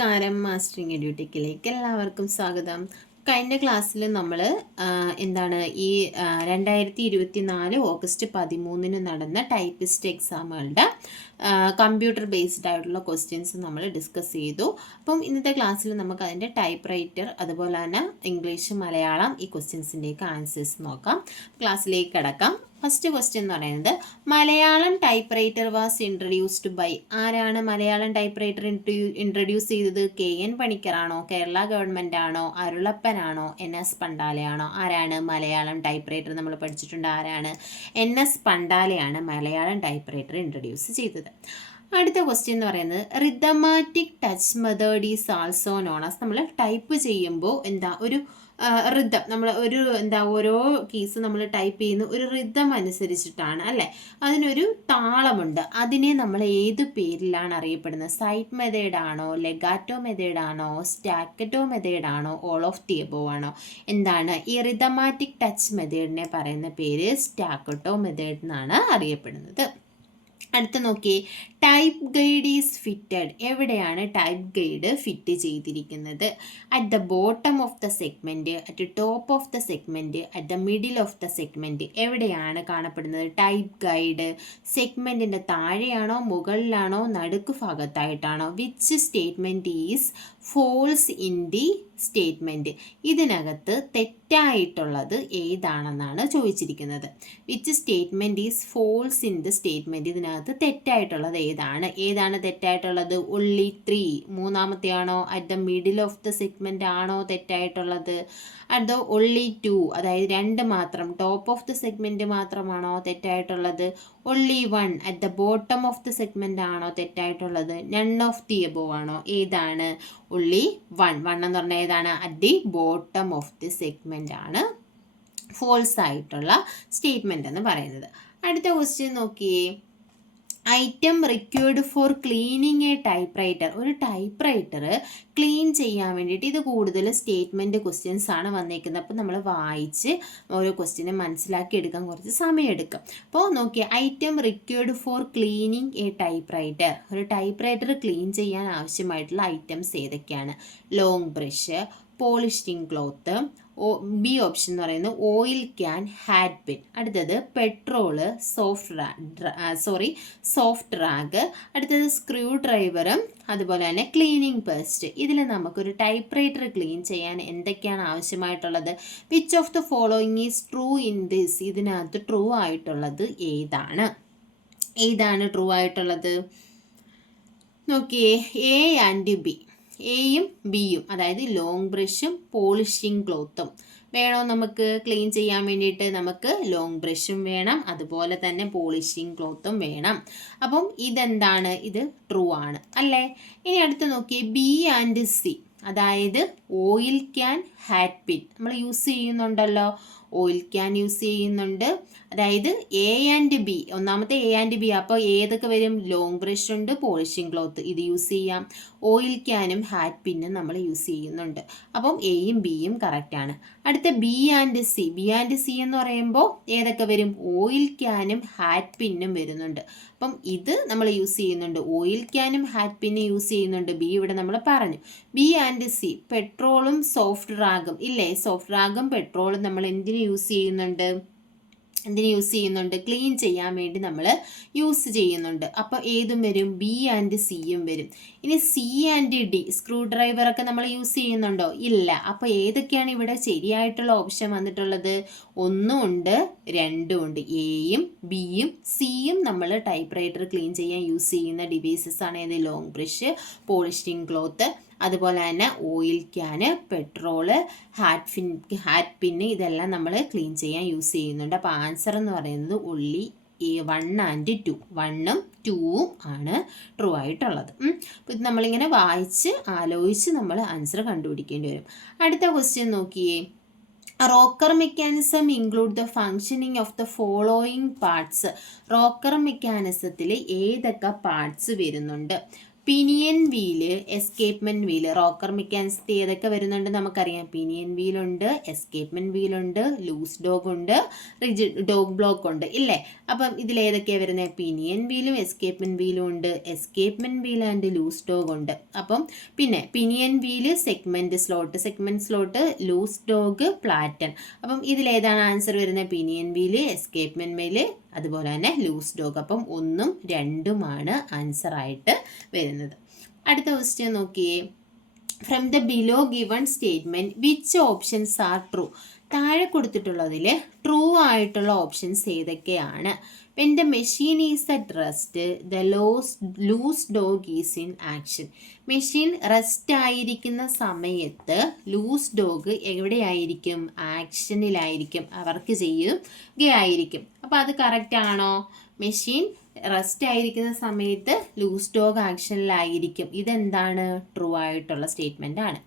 നമസ്കാരം മാസ്റ്ററിങ് എഡ്യൂട്ടിക്കിലേക്ക് എല്ലാവർക്കും സ്വാഗതം. കഴിഞ്ഞ ക്ലാസ്സിൽ നമ്മൾ എന്താണ് ഈ രണ്ടായിരത്തി ഇരുപത്തി നാല് ഓഗസ്റ്റ് പതിമൂന്നിന് നടന്ന ടൈപ്പിസ്റ്റ് എക്സാമുകളുടെ കമ്പ്യൂട്ടർ ബേസ്ഡ് ആയിട്ടുള്ള ക്വസ്റ്റ്യൻസ് നമ്മൾ ഡിസ്കസ് ചെയ്തു. അപ്പം ഇന്നത്തെ ക്ലാസ്സിൽ നമുക്ക് അതിന്റെ ടൈപ്പ് റൈറ്റർ അതുപോലെ തന്നെ ഇംഗ്ലീഷ് മലയാളം ഈ ക്വസ്റ്റ്യൻസിന്റെയൊക്കെ ആൻസേഴ്സ് നോക്കാം. ക്ലാസ്സിലേക്ക് കിടക്കാം. ഫസ്റ്റ് ക്വസ്റ്റ്യൻ എന്ന് പറയുന്നത് Malayalam typewriter was introduced by ആരാണ് മലയാളം ടൈപ്പ് റൈറ്റർ ഇൻട്രൊഡ്യൂസ് ചെയ്തത്? കെ എൻ പണിക്കറാണോ കേരള ഗവൺമെന്റ് ആണോ അരുളപ്പനാണോ എൻ എസ് പണ്ടാലയാണോ? ആരാണ് മലയാളം ടൈപ്പ് റൈറ്റർ നമ്മൾ പഠിച്ചിട്ടുണ്ട്. ആരാണ് എൻ എസ് പണ്ടാലയാണ് മലയാളം ടൈപ്പ് റൈറ്റർ ഇൻട്രൊഡ്യൂസ് ചെയ്തത്. അടുത്ത ക്വസ്റ്റ്യൻ എന്ന് പറയുന്നത് rhythmic touch method is also known as നമ്മൾ ടൈപ്പ് ചെയ്യുമ്പോൾ എന്താ ഒരു റിതം നമ്മൾ ഒരു എന്താ ഓരോ കീസ് നമ്മൾ ടൈപ്പ് ചെയ്യുന്ന ഒരു റിദ്ധം അനുസരിച്ചിട്ടാണ് അല്ലേ? അതിനൊരു താളമുണ്ട്. അതിനെ നമ്മൾ ഏത് പേരിലാണ് അറിയപ്പെടുന്നത്? സൈറ്റ് മെതേഡ് ആണോ ലെഗാറ്റോ മെതേഡ് ആണോ സ്റ്റാക്കറ്റോ മെതേഡ് ആണോ ഓൾ ഓഫ് ദി ആണോ? എന്താണ്? ഈ റിതമാറ്റിക് ടച്ച് മെതേഡിനെ പറയുന്ന പേര് സ്റ്റാക്കറ്റോ മെതേഡ് എന്നാണ് അറിയപ്പെടുന്നത്. അടുത്ത നോക്കി ടൈപ്പ് ഗൈഡ് ഈസ് ഫിറ്റഡ് എവിടെയാണ് ടൈപ്പ് ഗൈഡ് ഫിറ്റ് ചെയ്തിരിക്കുന്നത്? At the bottom of the segment at top of the segment at the middle of the segment എവിടെയാണ് കാണപ്പെടുന്നത്? ടൈപ്പ് ഗൈഡ് സെഗ്മെന്റിന്റെ താഴെയാണോ മുകളിലാണോ നടുക്ക് ഭാഗത്തായിട്ടാണോ? Which statement is false in the statement ഇതിനകത്ത് തെറ്റായിട്ടുള്ളത് ഏതാണെന്നാണ് ചോദിച്ചിരിക്കുന്നത്. Which statement is false in the statement ഇതിനകത്ത് തെറ്റായിട്ടുള്ളത് ഏതാണ്? ഏതാണ് തെറ്റായിട്ടുള്ളത്? ഉള്ളി ത്രീ മൂന്നാമത്തെ ആണോ at the middle of the segment ആണോ തെറ്റായിട്ടുള്ളത്? അറ്റ് ദ ഒള്ളി ടു അതായത് രണ്ട് മാത്രം. ടോപ്പ് ഓഫ് ദ സെഗ്മെന്റ് മാത്രമാണോ തെറ്റായിട്ടുള്ളത്? Only one at the bottom of the segment ആണോ തെറ്റായിട്ടുള്ളത്? നൺ ഓഫ് ദി എബോ ആണോ? ഏതാണ്? ഉള്ളി വൺ വൺ എന്ന് പറഞ്ഞാൽ ഏതാണ്? At the bottom of the segment ആണ് ഫോൾസ് ആയിട്ടുള്ള സ്റ്റേറ്റ്മെന്റ് എന്ന് പറയുന്നത്. അടുത്ത ക്വസ്റ്റ്യൻ നോക്കിയേ. Item required for cleaning a typewriter ഒരു ടൈപ്പ് റൈറ്റർ ക്ലീൻ ചെയ്യാൻ വേണ്ടിയിട്ട് ഇത് കൂടുതൽ സ്റ്റേറ്റ്മെന്റ് ക്വസ്റ്റ്യൻസ് ആണ് വന്നേക്കുന്നത്. അപ്പോൾ നമ്മൾ വായിച്ച് ഓരോ ക്വസ്റ്റ്യനെ മനസ്സിലാക്കി എടുക്കാൻ കുറച്ച് സമയം എടുക്കും അപ്പോൾ നോക്കിയേ item required for cleaning a typewriter ഒരു ടൈപ്പ് റൈറ്റർ ക്ലീൻ ചെയ്യാൻ ആവശ്യമായിട്ടുള്ള ഐറ്റംസ് ഏതൊക്കെയാണ്? Long brush polishing cloth B option എന്ന് പറയുന്നത് ഓയിൽ ക്യാൻ ഹാറ്റ് പിൻ അടുത്തത് petrol soft sorry soft rag അടുത്തത് സ്ക്രൂ ഡ്രൈവറും അതുപോലെ തന്നെ ക്ലീനിങ് പേസ്റ്റ് ഇതിൽ നമുക്കൊരു ടൈപ്പ് റൈറ്റർ ക്ലീൻ ചെയ്യാൻ എന്തൊക്കെയാണ് ആവശ്യമായിട്ടുള്ളത്? Which of the following is true in this ഇതിനകത്ത് ട്രൂ ആയിട്ടുള്ളത് ഏതാണ്? ഏതാണ് ട്രൂ ആയിട്ടുള്ളത്? നോക്കിയേ എ ആൻഡ് ബി എയും ബിയും അതായത് ലോങ് ബ്രഷും പോളിഷിംഗ് ക്ലോത്തും വേണോ നമുക്ക് ക്ലീൻ ചെയ്യാൻ വേണ്ടിയിട്ട്? നമുക്ക് ലോങ് ബ്രഷും വേണം അതുപോലെ തന്നെ പോളിഷിംഗ് ക്ലോത്തും വേണം. അപ്പം ഇതെന്താണ്? ഇത് ട്രൂ ആണ് അല്ലേ? ഇനി അടുത്ത് നോക്കിയേ ബി ആൻഡ് സി അതായത് ഓയിൽ ക്യാൻ ഹാറ്റ് പിൻ നമ്മൾ യൂസ് ചെയ്യുന്നുണ്ടല്ലോ ഓയിൽ ക്യാൻ യൂസ് ചെയ്യുന്നുണ്ട്. അതായത് എ ആൻഡ് ബി ഒന്നാമത്തെ എ ആൻഡ് ബി അപ്പോൾ ഏതൊക്കെ വരും? ലോങ് ബ്രഷ് ഉണ്ട് പോളിഷിംഗ് ക്ലോത്ത് ഇത് യൂസ് ചെയ്യാം. ഓയിൽ ക്യാനും ഹാറ്റ് പിന്നും നമ്മൾ യൂസ് ചെയ്യുന്നുണ്ട്. അപ്പം എയും ബിയും കറക്റ്റാണ് അടുത്ത B and C B and C എന്ന് പറയുമ്പോൾ ഏതൊക്കെ വരും? ഓയിൽ ക്യാനും ഹാറ്റ് പിന്നും വരുന്നുണ്ട്. അപ്പം ഇത് നമ്മൾ യൂസ് ചെയ്യുന്നുണ്ട്. ഓയിൽ ക്യാനും ഹാറ്റ് പിന്നും യൂസ് ചെയ്യുന്നുണ്ട്. ബി ഇവിടെ നമ്മൾ പറഞ്ഞു. ബി ആൻഡ് സി പെട്രോളും സോഫ്റ്റ് റാഗും ഇല്ലേ? സോഫ്റ്റ് റാഗും പെട്രോളും നമ്മൾ എന്തിന് യൂസ് ചെയ്യുന്നുണ്ട്? എന്തിന് യൂസ് ചെയ്യുന്നുണ്ട്? ക്ലീൻ ചെയ്യാൻ വേണ്ടി നമ്മൾ യൂസ് ചെയ്യുന്നുണ്ട്. അപ്പോൾ ഏതും വരും? ബി ആൻഡ് സിയും വരും. ഇനി സി ആൻഡ് ഡി സ്ക്രൂ ഡ്രൈവറൊക്കെ നമ്മൾ യൂസ് ചെയ്യുന്നുണ്ടോ? ഇല്ല. അപ്പോൾ ഏതൊക്കെയാണ് ഇവിടെ ശരിയായിട്ടുള്ള ഓപ്ഷൻ വന്നിട്ടുള്ളത്? ഒന്നും ഉണ്ട് രണ്ടും ഉണ്ട്. എയും ബിയും സിയും നമ്മൾ ടൈപ്പ് റൈറ്റർ ക്ലീൻ ചെയ്യാൻ യൂസ് ചെയ്യുന്ന ഡിവൈസസ് ആണ്. ഏത്? ലോങ് ബ്രഷ് പോളിഷിംഗ് ക്ലോത്ത് അതുപോലെ തന്നെ oil can petrol hat pin hat pin ഇതെല്ലാം നമ്മൾ ക്ലീൻ ചെയ്യാൻ യൂസ് ചെയ്യുന്നുണ്ട്. അപ്പോൾ ആൻസർ എന്ന് പറയുന്നത് ഉള്ളി ഈ വൺ ആൻഡ് ടു വണ്ണും ടൂവും ആണ് ട്രൂ ആയിട്ടുള്ളത്. അപ്പോൾ ഇത് നമ്മളിങ്ങനെ വായിച്ച് ആലോചിച്ച് നമ്മൾ ആൻസർ കണ്ടുപിടിക്കേണ്ടി വരും. അടുത്ത ക്വസ്റ്റ്യൻ നോക്കിയേ. Rocker mechanism include the functioning of the following parts rocker മെക്കാനിസത്തിൽ ഏതൊക്കെ പാർട്സ് വരുന്നുണ്ട്? Pinion wheel escapement wheel. Rocker മെക്കാനിസത്തിൽ ഏതൊക്കെ വരുന്നുണ്ട് നമുക്കറിയാം. പിനിയൻ വീലുണ്ട് എസ്കേപ്മെന്റ് വീലുണ്ട് ലൂസ് ഡോഗ് ഉണ്ട് റിജിഡ് ഡോഗ് ബ്ലോക്ക് ഉണ്ട് ഇല്ലേ? അപ്പം ഇതിൽ ഏതൊക്കെയാണ് വരുന്നത് പിനിയൻ വീലും എസ്കേപ്മെന്റ് വീലും ഉണ്ട്. Escapement wheel and loose dog ഉണ്ട്. അപ്പം പിന്നെ pinion wheel segment slot segment slot loose dog platen അപ്പം ഇതിലേതാണ് ആൻസർ വരുന്നത്. പിനിയൻ വീൽ എസ്കേപ്മെന്റ് വീൽ അതുപോലെ തന്നെ ലൂസ് ഡോഗ് അപ്പം ഒന്നും രണ്ടുമാണ് ആൻസർ ആയിട്ട് വരുന്നത്. അടുത്ത ക്വസ്റ്റ്യൻ നോക്കിയേ. From the below given statement which options are true താഴെ കൊടുത്തിട്ടുള്ളതിൽ ട്രൂ ആയിട്ടുള്ള ഓപ്ഷൻസ് ഏതൊക്കെയാണ്? When the machine is at rest the loss loose dog is in action machine rest ആയിരിക്കുന്ന സമയത്ത് ലൂസ് ഡോഗ് എവിടെയായിരിക്കും? ആക്ഷനിലായിരിക്കും അവർക്ക് ചെയ്യുകയായിരിക്കും. അപ്പോൾ അത് കറക്റ്റ് ആണോ? മെഷീൻ റെസ്റ്റ് ആയിരിക്കുന്ന സമയത്ത് ലൂസ് ഡോഗ് ആക്ഷനിലായിരിക്കും ഇതെന്താണ്? ട്രൂ ആയിട്ടുള്ള സ്റ്റേറ്റ്മെന്റ് ആണ്.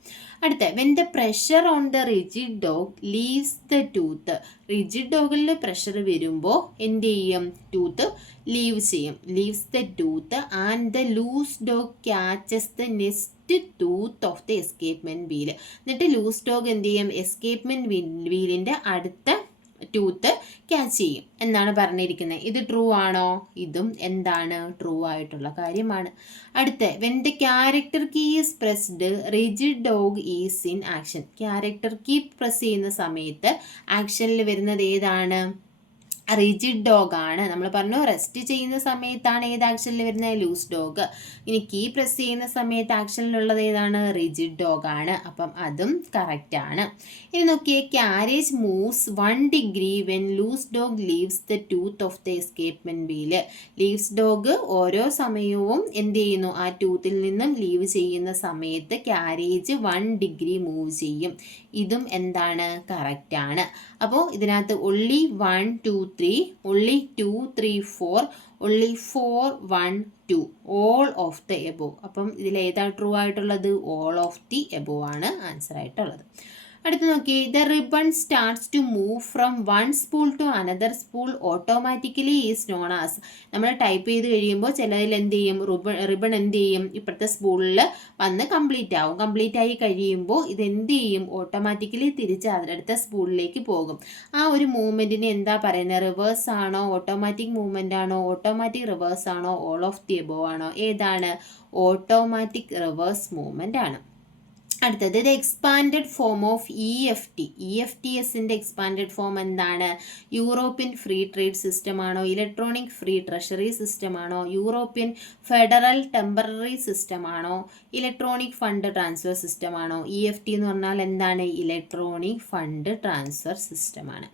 അടുത്ത when the pressure on the rigid dog leaves the tooth rigid ഡോഗിൽ pressure വരുമ്പോൾ എന്ത് ചെയ്യും? ടൂത്ത് ലീവ് ചെയ്യും. Leaves the tooth and the loose dog catches the next tooth of the escapement wheel എന്നിട്ട് loose dog എന്ത് ചെയ്യും? Escapement വീലിന്റെ അടുത്ത tooth catch ചെയ്യും. എന്നാണ് പറഞ്ഞിരിക്കുന്നത് ഇത് ട്രൂ ആണോ? ഇതും എന്താണ്? ട്രൂ ആയിട്ടുള്ള കാര്യമാണ്. അടുത്ത when the character key is pressed rigid dog is in action character key press ചെയ്യുന്ന സമയത്ത് ആക്ഷനിൽ വരുന്നത് ഏതാണ്? റിജിഡ് ഡോഗ് ആണ്. നമ്മൾ പറഞ്ഞു റെസ്റ്റ് ചെയ്യുന്ന സമയത്താണ് ഏത് ആക്ഷനിൽ വരുന്നത്? ലൂസ് ഡോഗ് ഇനി കീ പ്രസ് ചെയ്യുന്ന സമയത്ത് ആക്ഷനിലുള്ളത് ഏതാണ്? റിജിഡ് ഡോഗ് ആണ്. അപ്പം അതും കറക്റ്റ് ആണ്. ഇനി നോക്കിയേ carriage moves one degree when loose dog leaves the tooth of the escapement wheel leaves dog ഓരോ സമയവും എന്ത് ചെയ്യുന്നു? ആ ടൂത്തിൽ നിന്നും ലീവ് ചെയ്യുന്ന സമയത്ത് ക്യാരേജ് വൺ ഡിഗ്രി മൂവ് ചെയ്യും. ഇതും എന്താണ്? കറക്റ്റ് ആണ്. അപ്പോൾ ഇതിനകത്ത് only one two three only two three four only four one two all of the above അപ്പം ഇതിൽ ഏതാ ട്രൂ ആയിട്ടുള്ളത്? ഓൾ ഓഫ് ദി എബോ ആണ് ആൻസർ ആയിട്ടുള്ളത്. അടുത്ത് നോക്കി. The ribbon starts to move from one spool to another spool automatically is known as നമ്മൾ type ചെയ്ത് കഴിയുമ്പോൾ ചിലതിൽ എന്ത് ചെയ്യും? റിബൺ റിബൺ എന്ത് ചെയ്യും? ഇപ്പോഴത്തെ സ്പൂളിൽ വന്ന് കംപ്ലീറ്റ് ആവും. കംപ്ലീറ്റ് ആയി കഴിയുമ്പോൾ ഇത് എന്ത് ചെയ്യും? ഓട്ടോമാറ്റിക്കലി തിരിച്ച് അടുത്ത സ്പൂളിലേക്ക് പോകും. ആ ഒരു മൂവ്മെന്റിന് എന്താ പറയുന്നത്? റിവേഴ്സ് ആണോ? ഓട്ടോമാറ്റിക് മൂവ്മെന്റ് ആണോ? ഓട്ടോമാറ്റിക് റിവേഴ്സ് ആണോ? ഓൾ ഓഫ് ദി എബോ ആണോ? ഏതാണ്? ഓട്ടോമാറ്റിക് റിവേഴ്സ് മൂവ്മെന്റ് ആണ്. അടുത്തത് ഇത് expanded form of E F T E F T എസിന്റെ എക്സ്പാൻഡഡ് ഫോം എന്താണ്? യൂറോപ്യൻ ഫ്രീ ട്രേഡ് സിസ്റ്റം ആണോ? ഇലക്ട്രോണിക് ഫ്രീ ട്രഷറി സിസ്റ്റം ആണോ? യൂറോപ്യൻ ഫെഡറൽ ടെമ്പററി സിസ്റ്റം ആണോ? ഇലക്ട്രോണിക് ഫണ്ട് ട്രാൻസ്ഫർ സിസ്റ്റം ആണോ? ഇ എഫ് ടി എന്ന് പറഞ്ഞാൽ എന്താണ്? ഇലക്ട്രോണിക് ഫണ്ട് ട്രാൻസ്ഫർ സിസ്റ്റമാണ്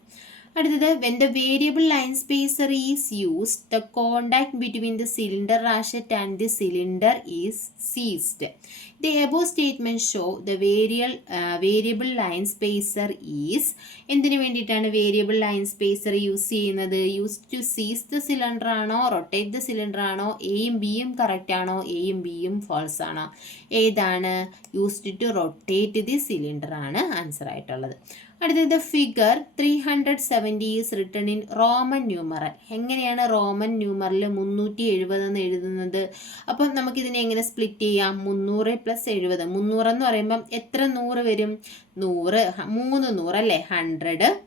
അടുത്തത് when the variable line spacer is used the contact between the cylinder ratchet and the cylinder is ceased the above statement show the വേരിയൽ variable line spacer is എന്തിനു വേണ്ടിയിട്ടാണ് variable line spacer use ചെയ്യുന്നത്? Use to cease the cylinder ആണോ rotate the cylinder ആണോ എയും ബിയും correct ആണോ എയും ബിയും ഫോൾസ് ആണോ? ഏതാണ്? Used to rotate the cylinder ആണ് ആൻസർ ആയിട്ടുള്ളത്. അടുത്തത് figure three hundred seventy is written in Roman numeral എങ്ങനെയാണ് റോമൻ ന്യൂമറിൽ മുന്നൂറ്റി എഴുപത് എന്ന് എഴുതുന്നത്? അപ്പം നമുക്കിതിനെ എങ്ങനെ സ്പ്ലിറ്റ് ചെയ്യാം? മുന്നൂറ് പ്ലസ് എഴുപത്. മുന്നൂറെന്ന് പറയുമ്പം എത്ര നൂറ് വരും? നൂറ്. മൂന്ന് നൂറ് അല്ലേ? Hundred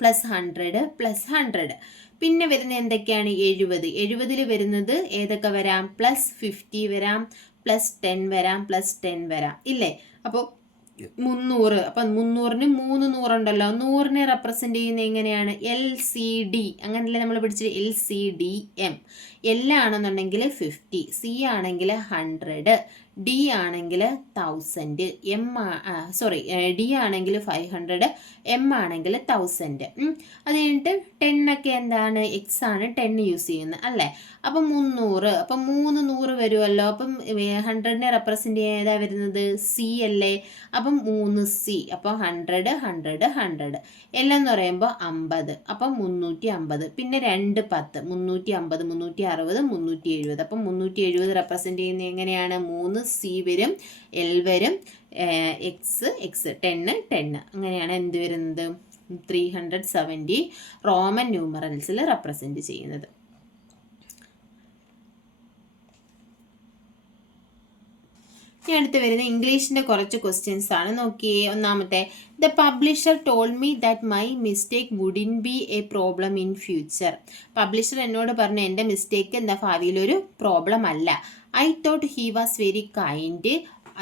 plus hundred plus hundred പിന്നെ വരുന്ന എന്തൊക്കെയാണ്? എഴുപത്. എഴുപതിൽ വരുന്നത് ഏതൊക്കെ വരാം? പ്ലസ് ഫിഫ്റ്റി വരാം പ്ലസ് ടെൻ വരാം പ്ലസ് ടെൻ വരാം. ഇല്ലേ? അപ്പോൾ മുന്നൂറ്. അപ്പം മുന്നൂറിന് മൂന്ന് നൂറുണ്ടല്ലോ. നൂറിനെ റെപ്രസെന്റ് ചെയ്യുന്നത് എങ്ങനെയാണ്? എൽ സി ഡി അങ്ങനെയല്ലേ നമ്മൾ പിടിച്ചത് L C D M L ആണെന്നുണ്ടെങ്കിൽ ഫിഫ്റ്റി സി ആണെങ്കിൽ ഹൺഡ്രഡ് ഡി ആണെങ്കിൽ തൗസൻഡ് എം സോറി ഡി ആണെങ്കിൽ ഫൈവ് ഹൺഡ്രഡ് എം ആണെങ്കിൽ തൗസൻഡ് അത് കഴിഞ്ഞിട്ട് ടെന്നൊക്കെ എന്താണ്? എക്സ് ആണ് ടെൻ യൂസ് ചെയ്യുന്നത് അല്ലേ? അപ്പം മുന്നൂറ് അപ്പം മൂന്ന് നൂറ് വരുമല്ലോ അപ്പം ഹൺഡ്രഡിനെ റെപ്രസെന്റ് ചെയ്യാൻ ഏതാ വരുന്നത്? സി അല്ലേ? അപ്പം മൂന്ന് സി അപ്പോൾ ഹൺഡ്രഡ് ഹൺഡ്രഡ് ഹൺഡ്രഡ് എല്ലാം എന്ന് പറയുമ്പോൾ അമ്പത് അപ്പം മുന്നൂറ്റി അമ്പത് പിന്നെ രണ്ട് പത്ത് മുന്നൂറ്റി അമ്പത് മുന്നൂറ്റി അറുപത് മുന്നൂറ്റി എഴുപത് അപ്പം മുന്നൂറ്റി എഴുപത് റെപ്രസെന്റ് ചെയ്യുന്നത് എങ്ങനെയാണ്? മൂന്ന് സി വരും എൽ വരും എക്സ് എക്സ് ടെന്ന് ടെന്ന് അങ്ങനെയാണ് എന്ത് വരുന്നത്? ത്രീ ഹൺഡ്രഡ് സെവന്റി റോമൻ ന്യൂമറൽസിൽ റെപ്രസെന്റ് ചെയ്യുന്നത്. ഇനി അടുത്ത് വരുന്ന ഇംഗ്ലീഷിന്റെ കുറച്ച് ക്വസ്റ്റ്യൻസ് ആണ്. നോക്കിയേ ഒന്നാമത്തെ the publisher told me that my mistake wouldn't be a problem in future publisher എന്നോട് പറഞ്ഞു എന്റെ മിസ്റ്റേക്ക് എന്താ? ഭാവിയിലൊരു പ്രോബ്ലം അല്ല. I thought he was very kind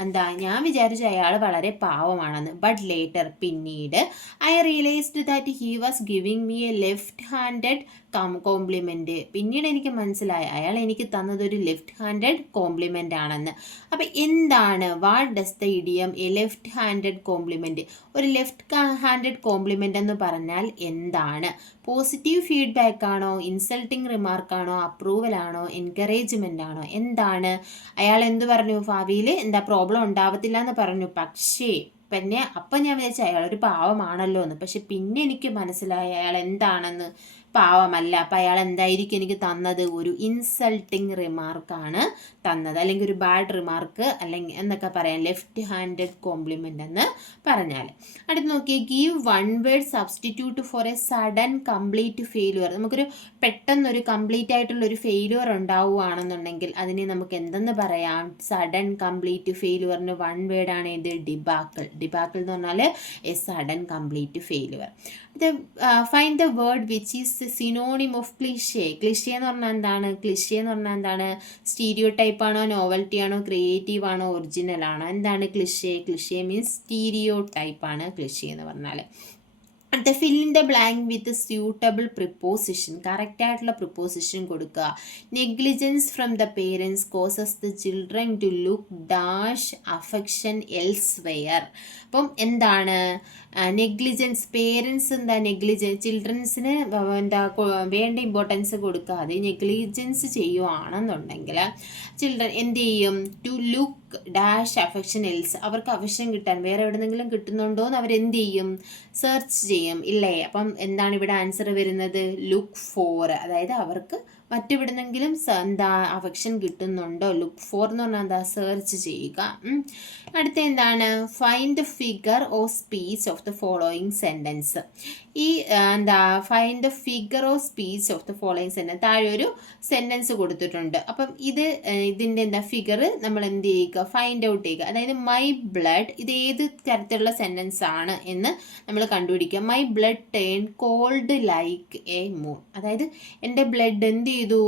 എന്താ ഞാൻ വിചാരിച്ചു അയാൾ വളരെ പാവമാണെന്ന്. ബട്ട് ലേറ്റർ പിന്നീട് I realised that he was giving me a left handed compliment പിന്നീട് എനിക്ക് മനസ്സിലായി അയാൾ എനിക്ക് തന്നതൊരു ലെഫ്റ്റ് ഹാൻഡഡ് കോംപ്ലിമെന്റ് ആണെന്ന്. അപ്പോൾ എന്താണ്? What does the idiom a left handed compliment ഒരു ലെഫ്റ്റ് ഹാൻഡഡ് കോംപ്ലിമെന്റ് എന്ന് പറഞ്ഞാൽ എന്താണ്? പോസിറ്റീവ് ഫീഡ്ബാക്ക് ആണോ? ഇൻസൾട്ടിങ് റിമാർക്കാണോ അപ്രൂവൽ ആണോ? എൻകറേജ്മെന്റ് ആണോ? എന്താണ്? അയാൾ എന്ത് പറഞ്ഞു? ഭാവിയിൽ എന്താ പ്രോബ്ലം ഉണ്ടാവത്തില്ല എന്ന് പറഞ്ഞു. പക്ഷേ പിന്നെ അപ്പം ഞാൻ വിചാരിച്ചു അയാളൊരു പാവമാണല്ലോ എന്ന്. പക്ഷെ പിന്നെ എനിക്ക് മനസ്സിലായി അയാൾ എന്താണെന്ന്. പാവമല്ല. അപ്പം അയാൾ എന്തായിരിക്കും എനിക്ക് തന്നത്? ഒരു ഇൻസൾട്ടിങ് റിമാർക്കാണ് തന്നത്. അല്ലെങ്കിൽ ഒരു ബാഡ് റിമാർക്ക് അല്ലെങ്കിൽ എന്നൊക്കെ പറയാം. ലെഫ്റ്റ് ഹാൻഡഡ് കോംപ്ലിമെന്റ് എന്ന് പറഞ്ഞാൽ. അടുത്ത് നോക്കിയേ give one word substitute for a sudden complete failure നമുക്കൊരു പെട്ടെന്നൊരു കംപ്ലീറ്റ് ആയിട്ടുള്ള ഒരു ഫെയിലുവർ ഉണ്ടാവുകയാണെന്നുണ്ടെങ്കിൽ അതിനെ നമുക്ക് എന്തെന്ന് പറയാം? സഡൻ കംപ്ലീറ്റ് ഫെയിലുവറിന് വൺ വേർഡാണ് ഇത്. ഡിബാക്കിൾ ഡിബാക്കിൾ എന്ന് പറഞ്ഞാൽ എ സഡൻ കംപ്ലീറ്റ് ഫെയിലുവർ ഇത് find the word which is synonym of cliche cliche എന്ന് പറഞ്ഞാൽ എന്താണ്? ക്ലിഷേ എന്ന് പറഞ്ഞാൽ എന്താണ്? സ്റ്റീരിയോ ആണോ നോവൽറ്റി ആണോ ക്രിയേറ്റീവ് ആണോ ഒറിജിനൽ ആണോ? എന്താണ് ക്ലിഷേ ക്ലിഷേ മീൻസ് സ്റ്റീരിയോ ആണ് ക്ലിഷേ എന്ന് പറഞ്ഞാൽ അടുത്ത fill in the blank with suitable preposition കറക്റ്റായിട്ടുള്ള പ്രിപ്പോസിഷൻ കൊടുക്കുക. Negligence from the parents causes the children to look dash affection elsewhere അപ്പം എന്താണ്? നെഗ്ലിജൻസ് പേരൻസ് എന്താ നെഗ്ലിജൻ ചിൽഡ്രൻസിന് എന്താ വേണ്ട ഇമ്പോർട്ടൻസ് കൊടുക്കാതെ നെഗ്ലിജൻസ് ചെയ്യുവാണെന്നുണ്ടെങ്കിൽ ചിൽഡ്രൻ എന്ത് ചെയ്യും? To look dash affection else അവർക്ക് അഫെക്ഷൻ കിട്ടാൻ വേറെ എവിടെന്നെങ്കിലും കിട്ടുന്നുണ്ടോ എന്ന് എന്ത് ചെയ്യും? സെർച്ച് ചെയ്യും. ഇല്ലേ? അപ്പം എന്താണ് ഇവിടെ ആൻസർ വരുന്നത്? ലുക്ക് ഫോർ അതായത് അവർക്ക് മറ്റെവിടുന്നെങ്കിലും എന്താ അഫെക്ഷൻ കിട്ടുന്നുണ്ടോ? ലുക്ക് ഫോർ എന്ന് പറഞ്ഞാൽ എന്താ സെർച്ച് ചെയ്യുക. അടുത്ത എന്താണ്? Find the figure of speech of the following sentence ഈ എന്താ find the figure of speech of the following sentence താഴെ ഒരു സെന്റൻസ് കൊടുത്തിട്ടുണ്ട്. അപ്പം ഇത് ഇതിന്റെ എന്താ ഫിഗർ നമ്മൾ എന്ത് ചെയ്യുക? ഫൈൻഡ് ഔട്ട് ചെയ്യുക. അതായത് മൈ ബ്ലഡ് ഇത് ഏത് തരത്തിലുള്ള സെന്റൻസ് ആണ് എന്ന് നമ്മൾ കണ്ടുപിടിക്കുക. My blood turn cold like a moon അതായത് എന്റെ ബ്ലഡ് എന്ത് ചെയ്തു?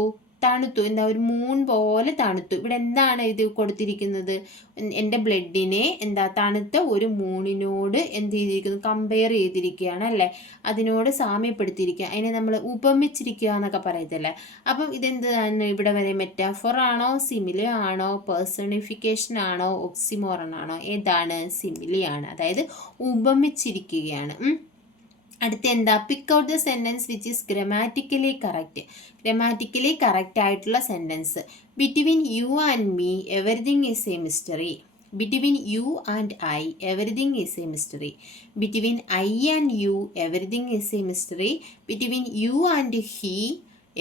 തണുത്തു. എന്താ ഒരു മൂൺ പോലെ തണുത്തു. ഇവിടെ എന്താണ് ഇത് കൊടുത്തിരിക്കുന്നത്? എന്റെ ബ്ലഡിനെ എന്താ തണുത്ത ഒരു മൂണിനോട് എന്ത് ചെയ്തിരിക്കുന്നു? കമ്പയർ ചെയ്തിരിക്കുകയാണ് അല്ലേ? അതിനോട് സാമ്യപ്പെടുത്തിയിരിക്കുക. അതിനെ നമ്മൾ ഉപമിച്ചിരിക്കുക എന്നൊക്കെ പറയത്തില്ലേ? അപ്പം ഇതെന്താണ് ഇവിടെ വരെ? മെറ്റാഫോർ ആണോ? സിമിലി ആണോ? പേഴ്സണിഫിക്കേഷൻ ആണോ? ഒക്സിമോറൺ ആണോ? ഏതാണ്? സിമിലി ആണ്. അതായത് ഉപമിച്ചിരിക്കുകയാണ്. അടുത്ത എന്താ pick out the sentence which is grammatically correct grammatically correct ആയിട്ടുള്ള sentence between you and me everything is a mystery between you and I everything is a mystery between I and you everything is a mystery between you and he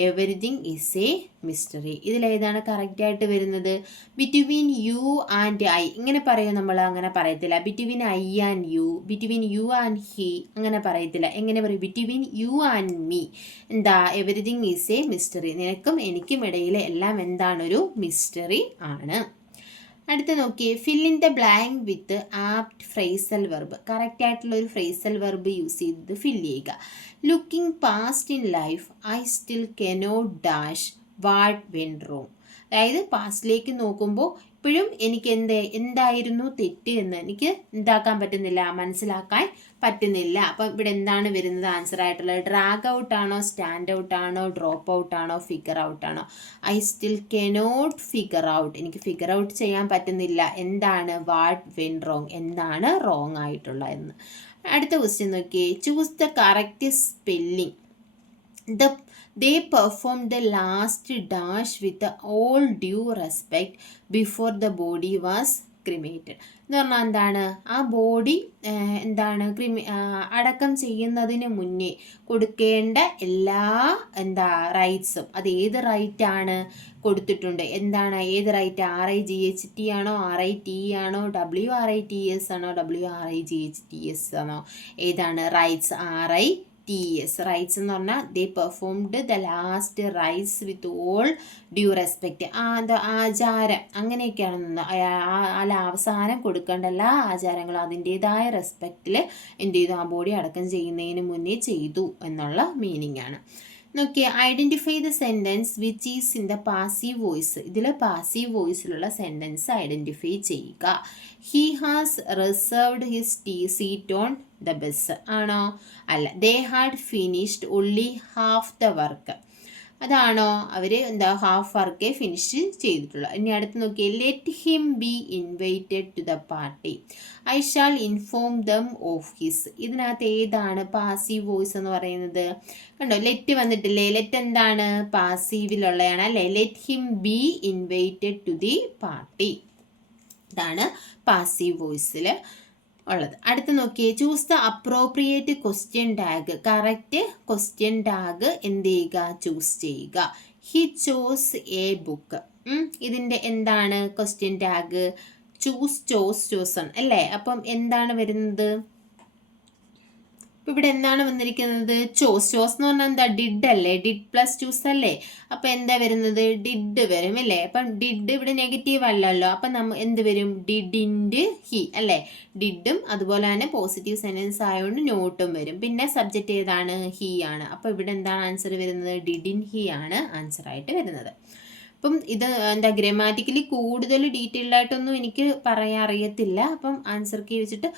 everything is a mystery ഇതിലേതാണ് കറക്റ്റായിട്ട് വരുന്നത്. Between you and I ഇങ്ങനെ പറയും നമ്മൾ അങ്ങനെ പറയത്തില്ല. Between I and you between you and he അങ്ങനെ പറയത്തില്ല. എങ്ങനെ പറയും? ബിറ്റ്വീൻ യു ആൻഡ് മീ എന്താ? എവറിഥിങ് ഈസ് എ മിസ്റ്ററി നിനക്കും എനിക്കും ഇടയിലെ എല്ലാം എന്താണ്? ഒരു മിസ്റ്ററി ആണ്. അടുത്ത നോക്കിയേ fill in the blank with apt phrasal verb correct ആയിട്ടുള്ള ഒരു ഫ്രേസൽ വെർബ് യൂസ് ചെയ്ത് ഫിൽ ചെയ്യുക. Looking past in life I still cannot dash what went wrong അതായത് പാസ്റ്റിലേക്ക് നോക്കുമ്പോൾ ഇപ്പോഴും എനിക്ക് എന്ത് എന്തായിരുന്നു തെറ്റ് എന്ന് എനിക്ക് എന്താക്കാൻ പറ്റുന്നില്ല മനസ്സിലാക്കാൻ പറ്റുന്നില്ല. അപ്പോൾ ഇവിടെ എന്താണ് വരുന്നത്? ആൻസർ ആയിട്ടുള്ളത് ഡ്രാഗ് ഔട്ട് ആണോ സ്റ്റാൻഡ് ഔട്ട് ആണോ ഡ്രോപ്പ് ഔട്ട് ആണോ ഫിഗർ ഔട്ട് ആണോ? I still cannot figure out എനിക്ക് ഫിഗർ ഔട്ട് ചെയ്യാൻ പറ്റുന്നില്ല. എന്താണ്? വാട്ട് വെൻ റോങ് എന്താണ് റോങ് ആയിട്ടുള്ളതെന്ന്. അടുത്ത ക്വസ്റ്റ്യൻ നോക്കിയേ. Choose the correct spelling the they perform the last dash with all due respect before the body was cremated എന്ന് പറഞ്ഞാൽ എന്താണ്? ആ ബോഡി എന്താണ്? ക്രിമി അടക്കം ചെയ്യുന്നതിന് മുന്നേ കൊടുക്കേണ്ട എല്ലാ എന്താ റൈറ്റ്സും അത് ഏത് റൈറ്റാണ് കൊടുത്തിട്ടുണ്ട്. എന്താണ്? ഏത് rite R I G H T ആണോ? ആർ ഐ ടി ആണോ? W R I T S ആണോ? W R I G H T S ആണോ? ഏതാണ്? Rites R I T S rites എന്ന് പറഞ്ഞാൽ they performed the last rites with all due respect ആ എന്താ ആചാരം. അങ്ങനെയൊക്കെയാണ് അല്ല അവസാനം കൊടുക്കേണ്ട എല്ലാ ആചാരങ്ങളും അതിന്റെതായ റെസ്പെക്റ്റിൽ എന്ത് ചെയ്തു? ആ ബോഡി അടക്കം ചെയ്യുന്നതിന് മുന്നേ ചെയ്തു എന്നുള്ള മീനിങ് ആണ്. നോക്കിയ identify the sentence which is in the passive voice ഇതിൽ പാസീവ് വോയിസിലുള്ള സെന്റൻസ് ഐഡന്റിഫൈ ചെയ്യുക. He has reserved his tea seat on the bus ആണോ? അല്ല they had finished only half the work അതാണോ അവർ എന്താ ഹാഫ് വർക്കേ ഫിനിഷ് ചെയ്തിട്ടുള്ളൂ. ഇനി അടുത്ത് നോക്കിയാൽ let him be invited to the party I shall inform them of his ഇതിനകത്ത് ഏതാണ് പാസീവ് വോയിസ് എന്ന് പറയുന്നത്? കണ്ടോ ലെറ്റ് വന്നിട്ടില്ലേ? ലെറ്റ് എന്താണ്? പാസീവിലുള്ളതാണ് അല്ലേ? Let him be invited to the party ഇതാണ് പാസീവ് വോയിസിൽ ഉള്ളത്. അടുത്ത് നോക്കിയേ choose the appropriate question tag correct question tag എന്ത് ചെയ്യുക? ചൂസ് ചെയ്യുക. ഹി ചോസ് എ ബുക്ക് ഇതിന്റെ എന്താണ് question tag choose chose chosen അല്ലേ? അപ്പം എന്താണ് വരുന്നത്? ഇവിടെ എന്താണ് വന്നിരിക്കുന്നത്? ചോസ് ചോസ് എന്ന് പറഞ്ഞാൽ എന്താ? ഡിഡ് അല്ലേ? ഡിഡ് പ്ലസ് ചൂസ് അല്ലേ? അപ്പൊ എന്താ വരുന്നത്? ഡിഡ് വരും അല്ലേ? അപ്പം ഡിഡ് ഇവിടെ നെഗറ്റീവ് അല്ലല്ലോ. അപ്പൊ നമ്മ എന്ത് വരും? ഡിഡിന്റെ ഹി അല്ലേ? ഡിഡും അതുപോലെ തന്നെ പോസിറ്റീവ് സെന്റൻസ് ആയതുകൊണ്ട് നോട്ടും വരും. പിന്നെ സബ്ജക്റ്റ് ഏതാണ്? ഹി ആണ്. അപ്പൊ ഇവിടെ എന്താണ് ആൻസർ വരുന്നത്? ഡിഡിൻ ഹി ആണ് ആൻസർ ആയിട്ട് വരുന്നത്. അപ്പം ഇത് എന്താ ഗ്രമാറ്റിക്കലി കൂടുതൽ ഡീറ്റെയിൽഡ് ആയിട്ടൊന്നും എനിക്ക് പറയാൻ അറിയത്തില്ല. അപ്പം ആൻസർ കീ വെച്ചിട്ട്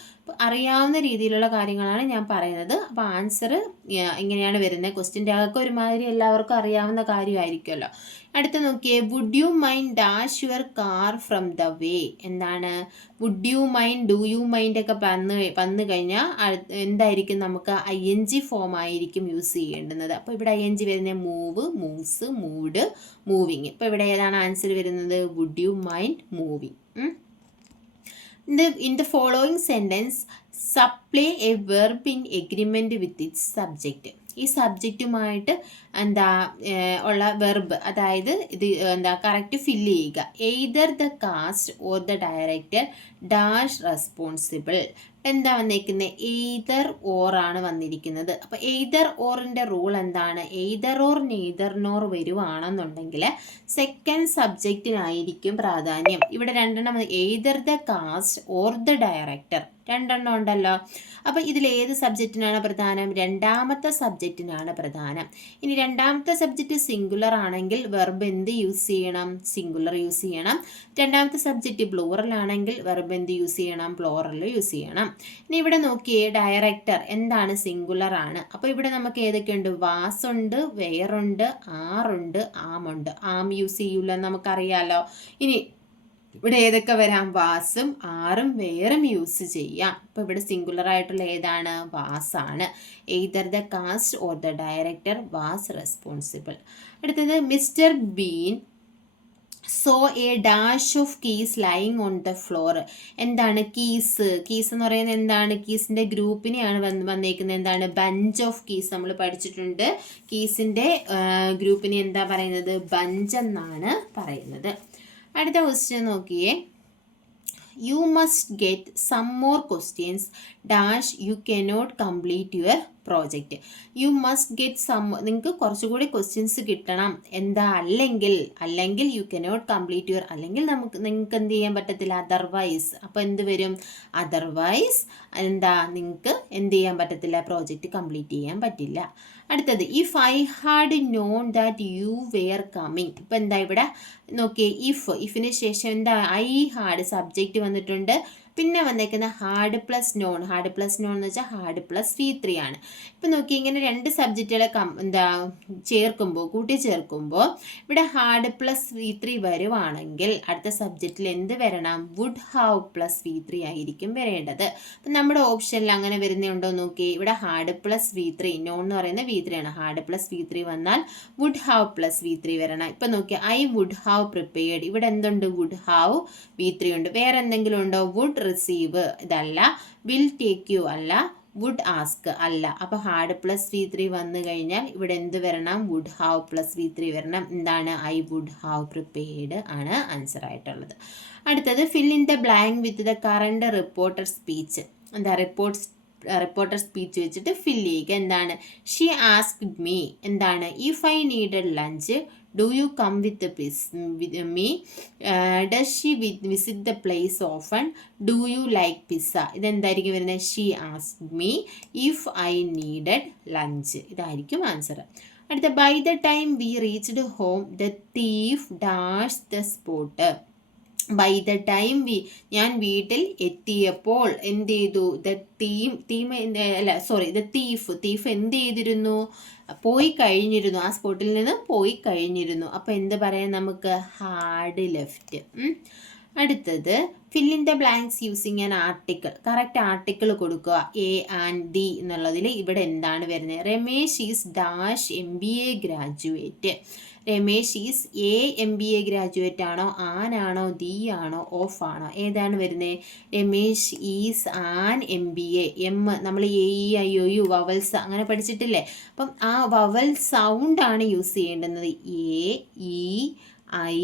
അറിയാവുന്ന രീതിയിലുള്ള കാര്യങ്ങളാണ് ഞാൻ പറയുന്നത്. അപ്പോൾ ആൻസർ ഇങ്ങനെയാണ് വരുന്നത് ക്വസ്റ്റ്യന്റെ അതൊക്കെ ഒരുമാതിരി എല്ലാവർക്കും അറിയാവുന്ന കാര്യമായിരിക്കുമല്ലോ. അടുത്ത നോക്കിയേ. Would you mind dash your car from the way എന്താണ്? Would you mind do you mind ഒക്കെ വന്ന് വന്നു കഴിഞ്ഞാൽ എന്തായിരിക്കും നമുക്ക് ഐ എൻ ജി ഫോം ആയിരിക്കും യൂസ് ചെയ്യേണ്ടുന്നത്. അപ്പോൾ ഇവിടെ ഐ എൻ ജി വരുന്ന മൂവ് മൂവ്സ് മൂഡ് മൂവിങ് ഇപ്പോൾ ഇവിടെ ഏതാണ് ആൻസർ വരുന്നത്? Would you mind moving in the following sentence supply a verb in agreement with its subject ഈ സബ്ജക്റ്റുമായിട്ട് എന്താ ഉള്ള വെർബ് അതായത് ഇത് എന്താ കറക്റ്റ് ഫില്ല് ചെയ്യുക. Either the cast or the director dash responsible എന്താ വന്നിരിക്കുന്നത് എയ്തർ ഓർ ആണ് വന്നിരിക്കുന്നത്. അപ്പോൾ എയ്തർ ഓറിന്റെ റൂൾ എന്താണ്? എയ്തർ ഓർ നെയ്തർ നോർ വരുവാണെന്നുണ്ടെങ്കിൽ സെക്കൻഡ് സബ്ജക്റ്റിനായിരിക്കും പ്രാധാന്യം. ഇവിടെ രണ്ടെണ്ണം either the cast or the director രണ്ടെണ്ണം ഉണ്ടല്ലോ. അപ്പോൾ ഇതിൽ ഏത് സബ്ജക്റ്റിനാണ് പ്രധാനം? രണ്ടാമത്തെ സബ്ജക്റ്റിനാണ് പ്രധാനം. ഇനി രണ്ടാമത്തെ സബ്ജക്റ്റ് സിംഗുലർ ആണെങ്കിൽ വെർബ് എന്ത് യൂസ് ചെയ്യണം? സിംഗുലർ യൂസ് ചെയ്യണം. രണ്ടാമത്തെ സബ്ജക്റ്റ് പ്ലൂറൽ ആണെങ്കിൽ വെർബ് എന്ത് യൂസ് ചെയ്യണം? പ്ലോറൽ യൂസ് ചെയ്യണം. ഇനി ഇവിടെ നോക്കിയേ ഡയറക്ടർ എന്താണ് സിംഗുലർ ആണ്? അപ്പോൾ ഇവിടെ നമുക്ക് ഏതൊക്കെയുണ്ട്? വാസ് ഉണ്ട് വെയറുണ്ട് ആറുണ്ട് ആമുണ്ട്. ആം യൂസ് ചെയ്യൂല നമുക്കറിയാലോ. ഇനി ഇവിടെ ഏതൊക്കെ വരാം? വാസും ആറും വേറും യൂസ് ചെയ്യാം. അപ്പോൾ ഇവിടെ സിംഗുലർ ആയിട്ടുള്ള ഏതാണ്? വാസാണ്. Either the cast or the director was responsible അടുത്തത് mister Bean saw a dash of keys lying on the floor എന്താണ് കീസ് കീസ് എന്ന് പറയുന്നത് എന്താണ്? കീസിന്റെ ഗ്രൂപ്പിനെയാണ് വന്ന് വന്നേക്കുന്നത്. എന്താണ്? ബഞ്ച് ഓഫ് കീസ് നമ്മൾ പഠിച്ചിട്ടുണ്ട്. കീസിന്റെ ഗ്രൂപ്പിനെ എന്താ പറയുന്നത്? ബഞ്ച് എന്നാണ് പറയുന്നത്. അടുത്ത ക്വസ്റ്റ്യൻ നോക്കിയേ. You must get some more questions dash you cannot complete your project you must get some നിങ്ങൾക്ക് കുറച്ചുകൂടി ക്വസ്റ്റ്യൻസ് കിട്ടണം. എന്താ? അല്ലെങ്കിൽ അല്ലെങ്കിൽ യു കനോട്ട് കംപ്ലീറ്റ് യുവർ അല്ലെങ്കിൽ നമുക്ക് നിങ്ങൾക്ക് എന്ത് ചെയ്യാൻ പറ്റത്തില്ല? അതർവൈസ് അപ്പോൾ എന്ത് വരും? അതർവൈസ് എന്താ? നിങ്ങൾക്ക് എന്ത് ചെയ്യാൻ പറ്റത്തില്ല? പ്രോജക്റ്റ് കംപ്ലീറ്റ് ചെയ്യാൻ പറ്റില്ല. അടുത്തത് if I had known that you were coming ഇപ്പം എന്താ ഇവിടെ? നോക്കിയേ ഇഫ് ഇഫിന് ശേഷം എന്താ? ഐ ഹാർഡ് സബ്ജക്റ്റ് വന്നിട്ടുണ്ട്. പിന്നെ വന്നേക്കുന്ന had plus known had plus known എന്ന് വെച്ചാൽ ഹാർഡ് പ്ലസ് വി ത്രീ ആണ്. ഇപ്പം നോക്കി ഇങ്ങനെ രണ്ട് സബ്ജക്റ്റുകളെ കം എന്താ ചേർക്കുമ്പോൾ കൂട്ടി ചേർക്കുമ്പോൾ ഇവിടെ ഹാർഡ് പ്ലസ് വി ത്രീ വരുവാണെങ്കിൽ അടുത്ത സബ്ജക്റ്റിൽ എന്ത് വരണം? Would have plus V three ആയിരിക്കും വരേണ്ടത്. അപ്പം നമ്മുടെ ഓപ്ഷനിൽ അങ്ങനെ വരുന്നുണ്ടോ നോക്കി ഇവിടെ had plus V three known എന്ന് പറയുന്നത് വി ത്രീ ആണ്. ഹാർഡ് പ്ലസ് വി ത്രീ വന്നാൽ would have plus V three വരണം. ഇപ്പം നോക്കി ഐ വുഡ് ഹാവ് പ്രിപ്പയർഡ് ഇവിടെ എന്തുണ്ട്? വുഡ് ഹാവ് വി ത്രീ ഉണ്ട്. വേറെ എന്തെങ്കിലും ഉണ്ടോ? വുഡ് റിസീവ് ഇതല്ല. വിൽ ടേക്ക് യു അല്ല. വുഡ് ആസ്ക് അല്ല. അപ്പോൾ ഹാർഡ് പ്ലസ് വി ത്രീ വന്നു കഴിഞ്ഞാൽ ഇവിടെ എന്ത് വരണം? Would have plus V three വരണം. എന്താണ്? ഐ വുഡ് ഹാവ് പ്രിപ്പയർഡ് ആണ് ആൻസർ ആയിട്ടുള്ളത്. അടുത്തത് fill in the blank with the current reporter speech എന്താ? റിപ്പോർട്ട് റിപ്പോർട്ടർ സ്പീച്ച് വെച്ചിട്ട് ഫില്ല് ചെയ്യുക. എന്താണ്? ഷീ ആസ്ക്ഡ് മീ എന്താണ്? If I needed lunch do you come with with me does she visit the place often do you like pizza ഇതെന്തായിരിക്കും വരുന്നത്? She asked me if I needed lunch ഇതായിരിക്കും answer അടുത്ത by the time we reached home the thief dash the spot by the time we ഞാൻ വീട്ടിൽ എത്തിയപ്പോൾ എന്ത് ചെയ്തു? The theme theme അല്ല sorry the thief thief എന്ത് ചെയ്തിരുന്നു? പോയി കഴിഞ്ഞിരുന്നു. ആ സ്പോട്ടിൽ നിന്ന് പോയി കഴിഞ്ഞിരുന്നു. അപ്പോൾ എന്ത് പറയാം നമുക്ക്? ഹാർഡ് ലെഫ്റ്റ് അടുത്തത് fill in the blanks using an article correct article കൊടുക്കുക. എ ആൻഡ് ദി എന്നുള്ളതിൽ ഇവിടെ എന്താണ് വരുന്നത്? Ramesh is dash M B A graduate Ramesh is a M B A graduate ആണോ? ആനാണോ ദി ആണോ? ഓഫ് ആണോ? ഏതാണ് വരുന്നത് Ramesh is an M B A M നമ്മൾ A E I O U vowels അങ്ങനെ പഠിച്ചിട്ടില്ലേ? അപ്പം ആ വവൽ സൗണ്ട് ആണ് use ചെയ്യേണ്ടുന്നത്. A E I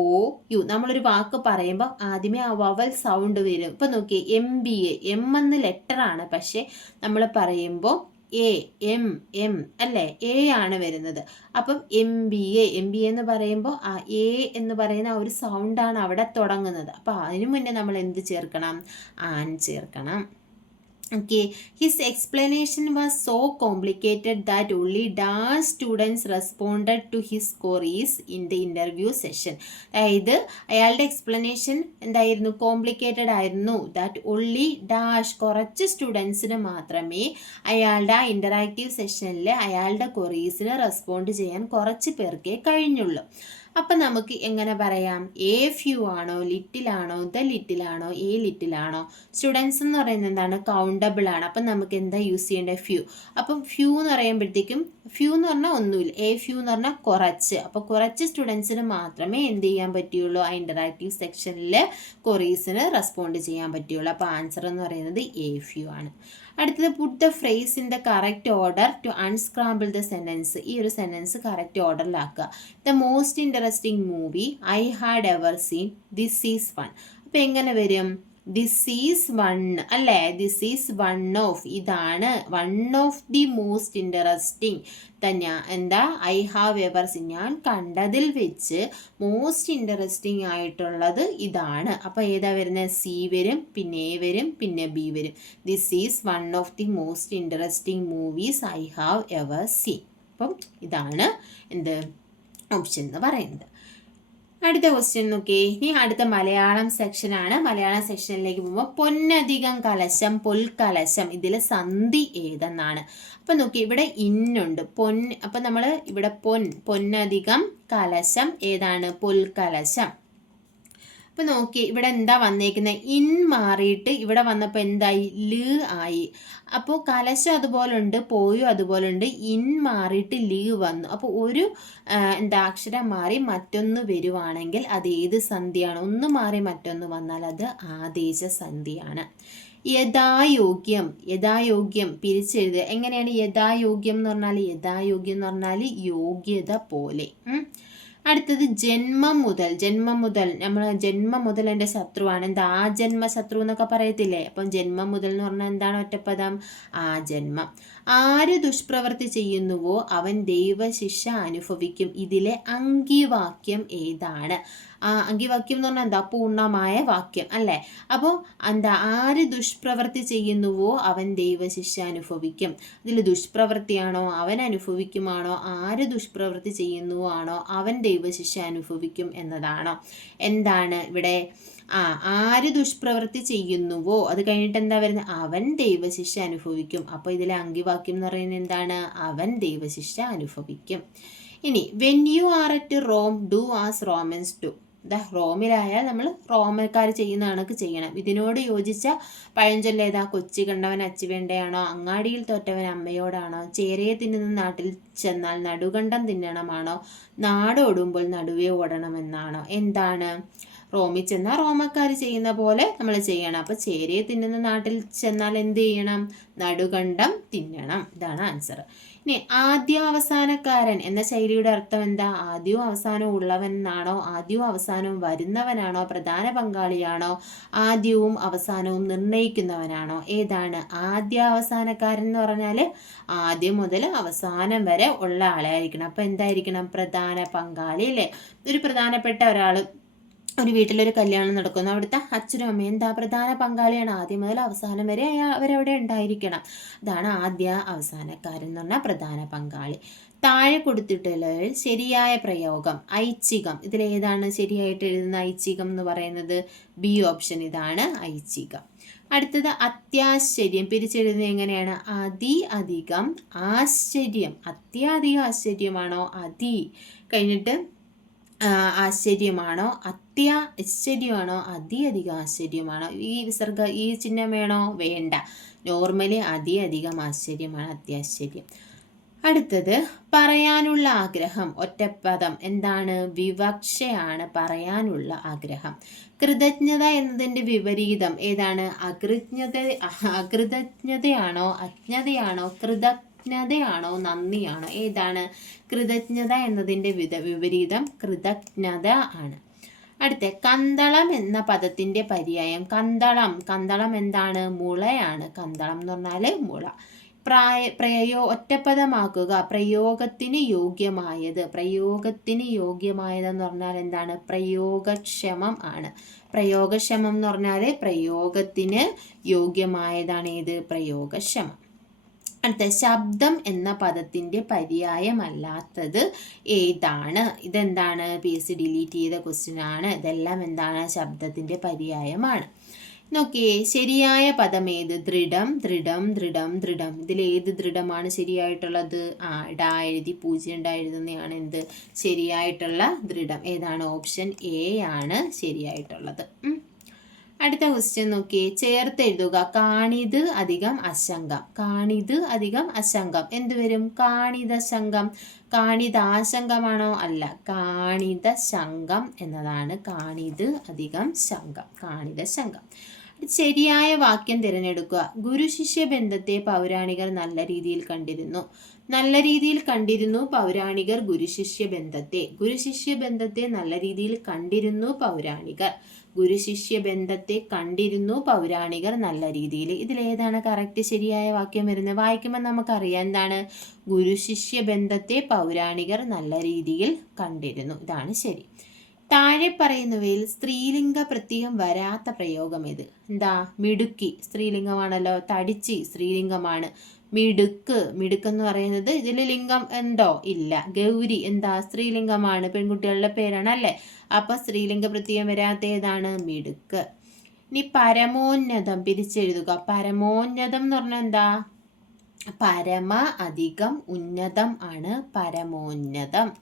O U നമ്മളൊരു വാക്ക് പറയുമ്പോൾ ആദ്യമേ ആ വവൽ സൗണ്ട് വരും. ഇപ്പം നോക്കിയേ എം ബി എ എം എന്ന ലെറ്ററാണ് പക്ഷേ നമ്മൾ പറയുമ്പോൾ എ എം എം അല്ലേ? എ ആണ് വരുന്നത്. അപ്പം M B A M B എന്ന് പറയുമ്പോൾ ആ എ എന്ന് പറയുന്ന ആ ഒരു സൗണ്ടാണ് അവിടെ തുടങ്ങുന്നത്. അപ്പോൾ അതിനു മുന്നേ നമ്മൾ എന്ത് ചേർക്കണം? ആൻ ചേർക്കണം. Okay, his explanation was so complicated that only dash students responded to his queries in the interview session അതായത് അയാളുടെ എക്സ്പ്ലനേഷൻ എന്തായിരുന്നു? കോംപ്ലിക്കേറ്റഡ് ആയിരുന്നു. ദാറ്റ് ഓൺലി ഡാഷ് കുറച്ച് സ്റ്റുഡൻസിന് മാത്രമേ അയാളുടെ ആ ഇന്ററാക്റ്റീവ് സെഷനിൽ അയാളുടെ ക്വറീസിന് റെസ്പോണ്ട് ചെയ്യാൻ കുറച്ച് പേർക്കേ കഴിഞ്ഞുള്ളൂ. അപ്പം നമുക്ക് എങ്ങനെ പറയാം? എ ഫ്യൂ ആണോ ലിറ്റിൽ ആണോ ദ ലിറ്റിൽ ആണോ എ ലിറ്റിൽ ആണോ? സ്റ്റുഡൻസ് എന്ന് പറയുന്നത് എന്താണ്? കൗണ്ടബിൾ ആണ്. അപ്പം നമുക്ക് എന്താ യൂസ് ചെയ്യേണ്ടത് ഫ്യൂ അപ്പം ഫ്യൂ എന്ന് പറയുമ്പോഴത്തേക്കും ഫ്യൂ എന്ന് പറഞ്ഞാൽ ഒന്നുമില്ല. എ ഫ്യൂ എന്ന് പറഞ്ഞാൽ കുറച്ച്. അപ്പോൾ കുറച്ച് സ്റ്റുഡൻസിന് മാത്രമേ എന്ത് ചെയ്യാൻ പറ്റുള്ളൂ? ആ ഇന്ററാക്റ്റീവ് സെക്ഷനിൽ കൊറീസിന് റെസ്പോണ്ട് ചെയ്യാൻ പറ്റുള്ളൂ. അപ്പോൾ ആൻസർ എന്ന് പറയുന്നത് എ ഫ്യൂ ആണ്. അടുത്തത് put the phrase in the correct order to unscramble the sentence ഈ ഒരു sentence correct ഓർഡറിലാക്കുക the most interesting movie I had ever seen this is one അപ്പോൾ എങ്ങനെ വരും? ദിസ് ഈസ് വൺ അല്ലേ? ദിസ് ഈസ് വൺ ഓഫ് ഇതാണ് one of the most interesting തന്നെ എന്താ? I have ever C ഞാൻ കണ്ടതിൽ വെച്ച് മോസ്റ്റ് ഇൻട്രസ്റ്റിംഗ് ആയിട്ടുള്ളത് ഇതാണ്. അപ്പോൾ ഏതാ വരുന്നത് സി വരും പിന്നെ എ വരും പിന്നെ ബി വരും. This is one of the most interesting movies I have ever seen അപ്പം ഇതാണ് എന്ത്? ഓപ്ഷൻ എന്ന് പറയുന്നത്. അടുത്ത ക്വസ്റ്റ്യൻ നോക്കി. ഇനി അടുത്ത മലയാളം സെക്ഷനാണ് മലയാളം സെക്ഷനിലേക്ക് പോകുമ്പോൾ പൊന്നധികം കലശം പൊൽക്കലശം ഇതിൽ സന്ധി ഏതെന്നാണ്. അപ്പം നോക്കി ഇവിടെ ഇന്നുണ്ട് പൊൻ അപ്പം നമ്മൾ ഇവിടെ പൊൻ പൊന്നധികം കലശം ഏതാണ്? പൊൽക്കലശം. ഇപ്പം നോക്കി ഇവിടെ എന്താ വന്നേക്കുന്നത് ഇൻ മാറിയിട്ട് ഇവിടെ വന്നപ്പോൾ എന്തായി? ൽ ആയി. അപ്പോൾ കലശം അതുപോലെ ഉണ്ട് പോയും അതുപോലെ ഉണ്ട് ഇൻ മാറിയിട്ട് ലീ വന്നു. അപ്പോൾ ഒരു എന്താ അക്ഷരം മാറി മറ്റൊന്ന് വരുവാണെങ്കിൽ അത് ഏത് സന്ധിയാണ് ഒന്ന് മാറി മറ്റൊന്ന് വന്നാൽ അത് ആദേശ സന്ധിയാണ് യഥായോഗ്യം യഥായോഗ്യം പിരിച്ചെഴുതുക. എങ്ങനെയാണ് യഥായോഗ്യം എന്ന് പറഞ്ഞാൽ യഥായോഗ്യം എന്ന് പറഞ്ഞാൽ യോഗ്യത പോലെ. അടുത്തത് ജന്മം മുതൽ. ജന്മം മുതൽ. നമ്മൾ ജന്മം മുതൽ എന്റെ ശത്രുവാണ്. എന്താ ആ ജന്മ ശത്രു എന്നൊക്കെ പറയത്തില്ലേ? അപ്പം ജന്മം മുതൽ എന്ന് പറഞ്ഞാൽ എന്താണ് ഒറ്റപ്പദം? ആ ജന്മം. ആര് ദുഷ്പ്രവൃത്തി ചെയ്യുന്നുവോ അവൻ ദൈവശിക്ഷ അനുഭവിക്കും. ഇതിലെ അങ്കിവാക്യം ഏതാണ്? അങ്കിവാക്യം എന്ന് പറഞ്ഞാൽ എന്താ? പൂർണമായ വാക്യം അല്ലേ? അപ്പോൾ എന്താ? ആര് ദുഷ്പ്രവൃത്തി ചെയ്യുന്നുവോ അവൻ ദൈവശിക്ഷ അനുഭവിക്കും. ഇതിൽ ദുഷ്പ്രവൃത്തിയാണോ അവൻ അനുഭവിക്കുമാണോ? ആര് ദുഷ്പ്രവൃത്തി ചെയ്യുന്നുവോ ആണോ? അവൻ ദൈവശിക്ഷ അനുഭവിക്കും എന്നതാണോ. എന്താണ് ഇവിടെ ആ ആര് ദുഷ്പ്രവൃത്തി ചെയ്യുന്നുവോ? അത് കഴിഞ്ഞിട്ട് എന്താ വരുന്നത് അവൻ ദൈവശിക്ഷ അനുഭവിക്കും. അപ്പോൾ ഇതിലെ അങ്കിവാക്യം എന്ന് പറയുന്നത് എന്താണ്? അവൻ ദൈവശിക്ഷ അനുഭവിക്കും. ഇനി when you are at Rome do as Romans do the റോമിലായാൽ നമ്മൾ റോമക്കാർ ചെയ്യുന്ന കണക്ക് ചെയ്യണം. ഇതിനോട് യോജിച്ച പഴഞ്ചൊല്ലേതാ കൊച്ചി കണ്ടവൻ അച്ചുവേണ്ടയാണോ അങ്ങാടിയിൽ തോറ്റവൻ അമ്മയോടാണോ? ചേരയെ തിന്നുന്ന നാട്ടിൽ ചെന്നാൽ നടുകണ്ടം തിന്നണമാണോ? നാടോടുമ്പോൾ നടുവേ ഓടണമെന്നാണോ? എന്താണ്? റോമിൽ ചെന്നാൽ റോമക്കാർ ചെയ്യുന്ന പോലെ നമ്മൾ ചെയ്യണം. അപ്പോൾ ചേരയെ തിന്നുന്ന നാട്ടിൽ ചെന്നാൽ എന്ത് ചെയ്യണം? നടുകണ്ടം തിന്നണം. ഇതാണ് ആൻസർ ഇനി ആദ്യ അവസാനക്കാരൻ എന്ന ശൈലിയുടെ അർത്ഥം എന്താ? ആദ്യവും അവസാനവും ഉള്ളവൻ എന്നാണോ? ആദ്യവും അവസാനവും വരുന്നവനാണോ? പ്രധാന പങ്കാളിയാണോ? ആദ്യവും അവസാനവും നിർണയിക്കുന്നവനാണോ ഏതാണ്? ആദ്യ അവസാനക്കാരൻ എന്ന് പറഞ്ഞാൽ ആദ്യം മുതൽ അവസാനം വരെ ഉള്ള ആളായിരിക്കണം. അപ്പോൾ എന്തായിരിക്കണം? പ്രധാന പങ്കാളി അല്ലേ? ഒരു പ്രധാനപ്പെട്ട ഒരാൾ ഒരു വീട്ടിലൊരു കല്യാണം നടക്കുന്നു. അവിടുത്തെ അച്ഛനും അമ്മയും എന്താ പ്രധാന പങ്കാളിയാണ്. ആദ്യം മുതൽ അവസാനം വരെ അവരവിടെ ഉണ്ടായിരിക്കണം. അതാണ് ആദ്യ അവസാനക്കാരൻ എന്ന് പറഞ്ഞാൽ പ്രധാന പങ്കാളി. താഴെ കൊടുത്തിട്ടുള്ള ശരിയായ പ്രയോഗം ഐച്ഛികം. ഇതിലേതാണ് ശരിയായിട്ട് എഴുതുന്ന ഐച്ഛികം എന്ന് പറയുന്നത് ബി ഓപ്ഷൻ ഇതാണ് ഐച്ഛികം. അടുത്തത് അത്യാശ്ചര്യം. പിരിച്ചെഴുതുന്നത് എങ്ങനെയാണ്? അതി അധികം ആശ്ചര്യം. അത്യാധികം ആശ്ചര്യമാണോ? അതി. കഴിഞ്ഞിട്ട് ആശ്ചര്യമാണോ? അത്യ ആശ്ചര്യമാണോ? അതിയധികം ആശ്ചര്യമാണോ? ഈ വിസർഗ ഈ ചിഹ്നം വേണോ? വേണ്ട. നോർമലി അതിയധികം ആശ്ചര്യമാണ് അത്യാശ്ചര്യം. അടുത്തത് പറയാനുള്ള ആഗ്രഹം. ഒറ്റപ്പദം. എന്താണ്? വിവക്ഷയാണ് പറയാനുള്ള ആഗ്രഹം. കൃതജ്ഞത എന്നതിന്റെ വിപരീതം ഏതാണ്? അകൃജ്ഞത അകൃതജ്ഞതയാണോ? അജ്ഞതയാണോ? കൃത കൃതജ്ഞതയാണോ? നന്ദിയാണോ? ഏതാണ്? കൃതജ്ഞത എന്നതിന്റെ വിപരീതം കൃതജ്ഞത ആണ്. അടുത്ത കന്തളം എന്ന പദത്തിന്റെ പര്യായം. കന്തളം. കന്തളം എന്താണ്? മുളയാണ്. കന്തളം എന്ന് പറഞ്ഞാൽ മുള. പ്രായ പ്രയോ ഒറ്റപ്പദമാക്കുക. പ്രയോഗത്തിന് യോഗ്യമായത്. പ്രയോഗത്തിന് യോഗ്യമായതെന്ന് പറഞ്ഞാൽ എന്താണ്? പ്രയോഗക്ഷമം ആണ്. പ്രയോഗക്ഷമം എന്ന് പറഞ്ഞാൽ പ്രയോഗത്തിന് യോഗ്യമായതാണ് ഏത് പ്രയോഗക്ഷമം. അടുത്ത ശബ്ദം എന്ന പദത്തിന്റെ പര്യായമല്ലാത്തത് ഏതാണ്? ഇതെന്താണ്? പി എസ് സി ഡിലീറ്റ് ചെയ്ത ക്വസ്റ്റ്യൻ ആണ്. ഇതെല്ലാം എന്താണ്? ശബ്ദത്തിന്റെ പര്യായമാണ്. നോക്കിയേ ശരിയായ പദം ഏത്? ദൃഢം ദൃഢം ദൃഢം ദൃഢം. ഇതിൽ ഏത് ദൃഢമാണ് ശരിയായിട്ടുള്ളത്? ആ ഡാ എഴുതി പൂജ്യം ഡാ എഴുതുന്നതാണ് എന്ത്? ശരിയായിട്ടുള്ള ദൃഢം. ഏതാണ്? ഓപ്ഷൻ എ ആണ് ശരിയായിട്ടുള്ളത്. അടുത്ത ക്വസ്റ്റ്യൻ നോക്കി ചേർത്ത് എഴുതുക. കാണിത് അധികം അശങ്കം. കാണിത് അധികം അശങ്കം. എന്തുവരും കാണിത ശങ്കം കാണിതാശങ്കമാണോ? അല്ല. കാണിത ശങ്കം എന്നതാണ്. കാണിത് അധികം ശങ്കം. കാണിത ശങ്കം ശരിയായ വാക്യം തിരഞ്ഞെടുക്കുക. ഗുരു ശിഷ്യ ബന്ധത്തെ പൗരാണികർ നല്ല രീതിയിൽ കണ്ടിരുന്നു. നല്ല രീതിയിൽ കണ്ടിരുന്നു പൗരാണികർ ഗുരുശിഷ്യ ബന്ധത്തെ. ഗുരുശിഷ്യ ബന്ധത്തെ നല്ല രീതിയിൽ കണ്ടിരുന്നു പൗരാണികർ. ഗുരുശിഷ്യ ബന്ധത്തെ കണ്ടിരുന്നു പൗരാണികർ നല്ല രീതിയിൽ. ഇതിലേതാണ് കറക്റ്റ് ശരിയായ വാക്യം വരുന്നത്? വായിക്കുമ്പോൾ നമുക്കറിയാം എന്താണ്? ഗുരുശിഷ്യ ബന്ധത്തെ പൗരാണികർ നല്ല രീതിയിൽ കണ്ടിരുന്നു. ഇതാണ് ശരി. താഴെ പറയുന്നവയിൽ സ്ത്രീലിംഗ പ്രത്യയം വരാത്ത പ്രയോഗം ഇത് എന്താ? മിടുക്കി സ്ത്രീലിംഗമാണല്ലോ. തടിച്ചി സ്ത്രീലിംഗമാണ്. മിടുക്ക്. മിടുക്ക് എന്ന് പറയുന്നത് ഇതിൽ ലിംഗം എന്തോ ഇല്ല. ഗൗരി എന്താ? സ്ത്രീലിംഗമാണ്. പെൺകുട്ടികളുടെ പേരാണ് അല്ലേ അപ്പൊ സ്ത്രീലിംഗ പ്രത്യയം വരാത്ത ഏതാണ് മിടുക്ക്. ഇനി പരമോന്നതം പിരിച്ചെഴുതുക. പരമോന്നതം എന്ന് പറഞ്ഞാൽ എന്താ? പരമ അധികം ഉന്നതം ആണ് പരമോന്നതം.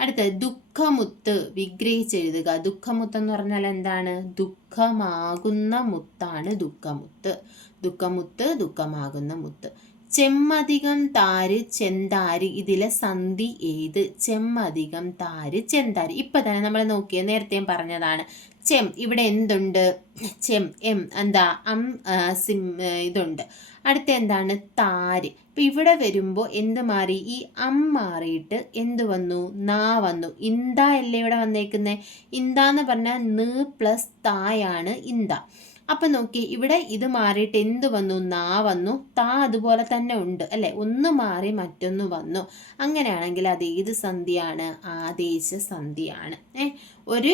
അടുത്തത് ദുഃഖമുത്ത് വിഗ്രഹിച്ചെഴുതുക. ദുഃഖമുത്ത് എന്ന് പറഞ്ഞാൽ എന്താണ്? ദുഃഖമാകുന്ന മുത്താണ് ദുഃഖമുത്ത്. ദുഃഖമുത്ത് ദുഃഖമാകുന്ന മുത്ത്. ചെമ്മധികം താര് ചെന്താര് ഇതിലെ സന്ധി ഏത്? ചെമ്മധികം താര് ചെന്താര്. ഇപ്പൊ തന്നെ നമ്മൾ നോക്കിയ നേരത്തെ പറഞ്ഞതാണ്. ചെം ഇവിടെ എന്തുണ്ട്? ചെം എം എന്താ അം സിം ഇതുണ്ട്. അടുത്ത എന്താണ്? താര്. ഇപ്പൊ ഇവിടെ വരുമ്പോൾ എന്ത് മാറി? ഈ അം മാറിയിട്ട് എന്ത് വന്നു? നാ വന്നു. ഇന്ത അല്ലേ ഇവിടെ വന്നേക്കുന്നത് ഇന്ത എന്ന് പറഞ്ഞാൽ ന് പ്ലസ് തായാണ് ഇന്ത അപ്പൊ നോക്കി ഇവിടെ ഇത് മാറിയിട്ട് എന്ത് വന്നു? നാ വന്നു. താ അതുപോലെ തന്നെ ഉണ്ട് അല്ലെ? ഒന്ന് മാറി മറ്റൊന്ന് വന്നു. അങ്ങനെയാണെങ്കിൽ അത് ഏത് സന്ധിയാണ് ആദേശ സന്ധിയാണ് ഏഹ് ഒരു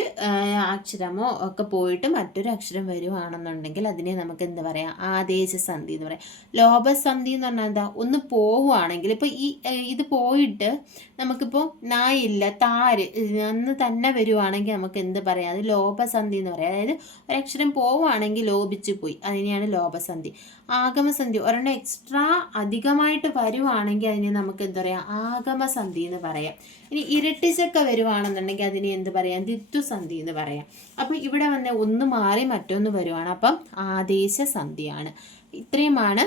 അക്ഷരമോ ഒക്കെ പോയിട്ട് മറ്റൊരു അക്ഷരം വരുവാണെന്നുണ്ടെങ്കിൽ അതിനെ നമുക്ക് എന്താ പറയാം? ആദേശ സന്ധി എന്ന് പറയാം. ലോപസന്ധി എന്ന് പറഞ്ഞാൽ എന്താ? ഒന്ന് പോവുകയാണെങ്കിൽ ഇപ്പൊ ഈ ഇത് പോയിട്ട് നമുക്കിപ്പോൾ നായില്ല താര് അന്ന് തന്നെ വരുവാണെങ്കിൽ നമുക്ക് എന്ത് പറയാം? അത് ലോപസന്ധി എന്ന് പറയാം. അതായത് ഒരക്ഷരം പോവുകയാണെങ്കിൽ ലോപിച്ചു പോയി. അതിനെയാണ് ലോപസന്ധി. ആഗമസന്ധി. ഒരെണ്ണം എക്സ്ട്രാ അധികമായിട്ട് വരുവാണെങ്കിൽ അതിനെ നമുക്ക് എന്താ പറയുക ആഗമസന്ധി എന്ന് പറയാം. ഇനി ഇരട്ടിച്ചൊക്കെ വരുവാണെന്നുണ്ടെങ്കിൽ അതിനെ എന്ത് പറയാം? ദിത്വസന്ധി എന്ന് പറയാം. അപ്പം ഇവിടെ വന്ന് ഒന്ന് മാറി മറ്റൊന്ന് വരുവാണ്. അപ്പം ആദേശ സന്ധിയാണ് ഇത്രയുമാണ്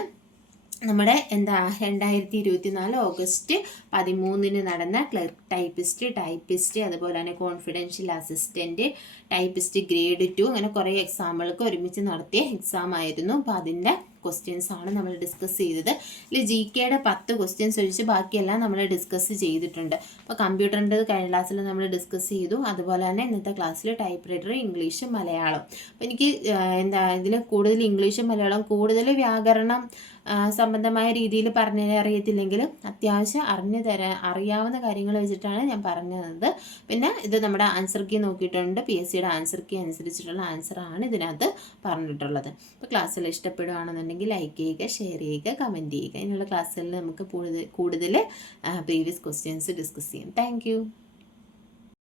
നമ്മുടെ എന്താ രണ്ടായിരത്തി ഇരുപത്തി നാല് ഓഗസ്റ്റ് പതിമൂന്നിന് നടന്ന ക്ലർക്ക് ടൈപ്പിസ്റ്റ് ടൈപ്പിസ്റ്റ് അതുപോലെ തന്നെ confidential assistant typist grade two അങ്ങനെ കുറേ എക്സാമുകൾക്ക് ഒരുമിച്ച് നടത്തിയ എക്സാം ആയിരുന്നു. അപ്പോൾ അതിന്റെ ക്വസ്റ്റ്യൻസ് ആണ് നമ്മൾ ഡിസ്കസ് ചെയ്തത്. ഇതിൽ ജി കെയുടെ പത്ത് ക്വസ്റ്റ്യൻസ് ഒഴിച്ച് ബാക്കിയെല്ലാം നമ്മൾ ഡിസ്കസ് ചെയ്തിട്ടുണ്ട്. അപ്പോൾ കമ്പ്യൂട്ടറിന്റെ കഴിഞ്ഞ ക്ലാസ്സിൽ നമ്മൾ ഡിസ്കസ് ചെയ്തു. അതുപോലെ തന്നെ ഇന്നത്തെ ക്ലാസ്സിൽ ടൈപ്പ് റൈറ്റർ ഇംഗ്ലീഷും മലയാളം. അപ്പോൾ എനിക്ക് എന്താ ഇതിൽ കൂടുതൽ ഇംഗ്ലീഷും മലയാളം കൂടുതൽ വ്യാകരണം സംബന്ധമായ രീതിയിൽ പറഞ്ഞു അറിയത്തില്ലെങ്കിൽ അത്യാവശ്യം അറിഞ്ഞു തരാൻ അറിയാവുന്ന കാര്യങ്ങൾ വെച്ചിട്ടാണ് ഞാൻ പറഞ്ഞത്. പിന്നെ ഇത് നമ്മുടെ ആൻസർ കീ നോക്കിയിട്ടുണ്ട്. പി എസ് സിയുടെ ആൻസർ കീ അനുസരിച്ചിട്ടുള്ള ആൻസറാണ് ഇതിനകത്ത് പറഞ്ഞിട്ടുള്ളത്. അപ്പോൾ ക്ലാസ്സിൽ ഇഷ്ടപ്പെടുകയാണെന്നുണ്ടെങ്കിൽ ലൈക്ക് ചെയ്യുക ഷെയർ ചെയ്യുക കമന്റ് ചെയ്യുക. ഇതിനുള്ള ക്ലാസ്സുകളിൽ നമുക്ക് കൂടുതൽ പ്രീവിയസ് ക്വസ്റ്റ്യൻസ് ഡിസ്കസ് ചെയ്യാം. താങ്ക്